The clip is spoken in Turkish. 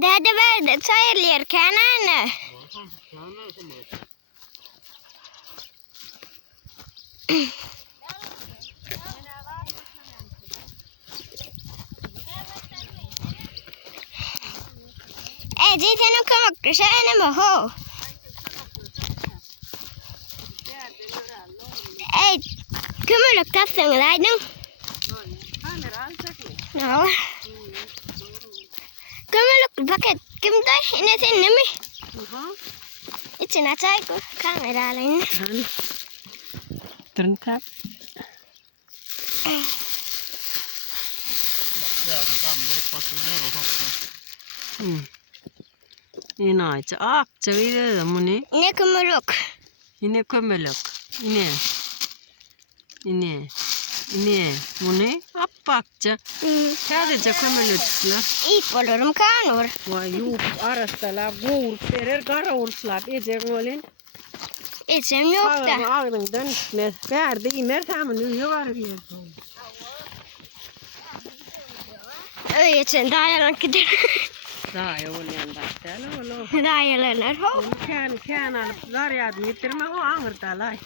det hade varit trevligare kanan. جيت أنا كم عشان ما هو كم لك تفهم العادم نعم كم لك بكت كم ده هنا تنمي إتنا تايكو كاميرا علينا terntap Ina cha ak chawide muni إني كم لك ine kömelök ine muni appakcha kade cha kömelötsla إيكولورم كانور wa yup arastala gur perer garawurslap ejengolin إتسم يوكتا agdan dan me verdi imer tamen nu yogarvi إتسم دايلان كده da yo woni anda tala walo دايلان هو kan ala dar yad mitir ma o angar talai